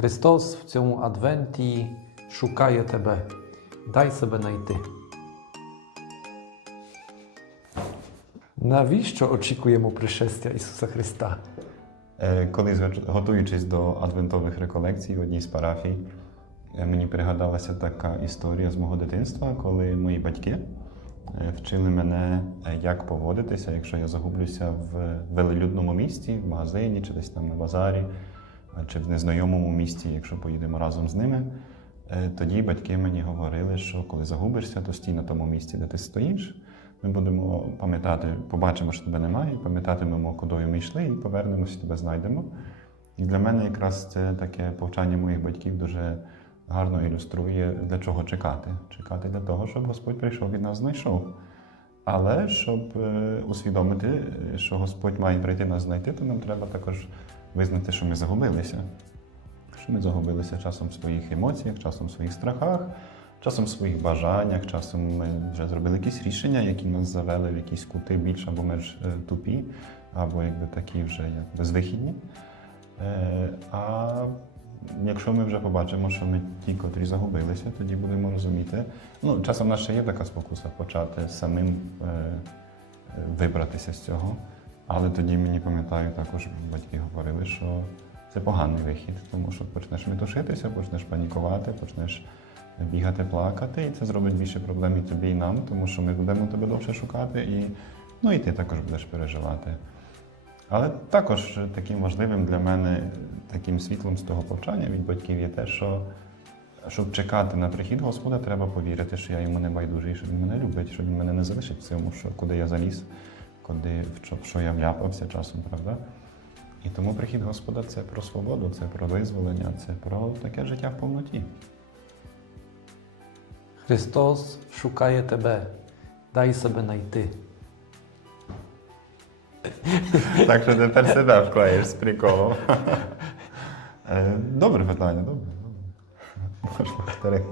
Христос в цьому адвенті шукає тебе. Дай себе знайти. Навіщо очікуємо пришестя Ісуса Христа? Е, Колись готуючись до адвентових реколекцій в одній з парафій, е, мені пригадалася така історія з мого дитинства, коли мої батьки е, вчили мене, як поводитися, якщо я загублюся в велелюдному місті, в магазині, чи десь там на базарі, чи в незнайомому місті, якщо поїдемо разом з ними. Е, Тоді батьки мені говорили, що коли загубишся, то стій на тому місці, де ти стоїш. Ми будемо пам'ятати, побачимо, що тебе немає, пам'ятатимемо, куди ми йшли, і повернемося, тебе знайдемо. І для мене якраз це таке повчання моїх батьків дуже гарно ілюструє, для чого чекати. Чекати для того, щоб Господь прийшов і нас знайшов. Але щоб е, усвідомити, е, що Господь має прийти нас знайти, то нам треба також визнати, що ми загубилися. Що ми загубилися часом в своїх емоціях, часом в своїх страхах, часом в своїх бажаннях, часом ми вже зробили якісь рішення, які нас завели в якісь кути більш або менш е, тупі, або якби такі вже як безвихідні. Е, А якщо ми вже побачимо, що ми ті, котрі загубилися, тоді будемо розуміти. Ну, часом в нас ще є така спокуса почати самим е, вибратися з цього. Але тоді мені пам'ятаю, також батьки говорили, що це поганий вихід, тому що почнеш метушитися, почнеш панікувати, почнеш бігати, плакати, і це зробить більше проблем і тобі, і нам, тому що ми будемо тебе довше шукати, і, ну, і ти також будеш переживати. Але також таким важливим для мене таким світлом з того повчання від батьків є те, що щоб чекати на прихід Господа, треба повірити, що я йому не байдужий, що він мене любить, що він мене не залишить в цьому, що куди я заліз, куди, в що, я вляпався часом, правда? І тому прихід Господа це про свободу, це про визволення, це про таке життя в повноті. Христос шукає тебе. Дай себе знайти. Так що тепер себе вклеїш з приколом. Е, Добре питання, добре. добре. Можна повторити.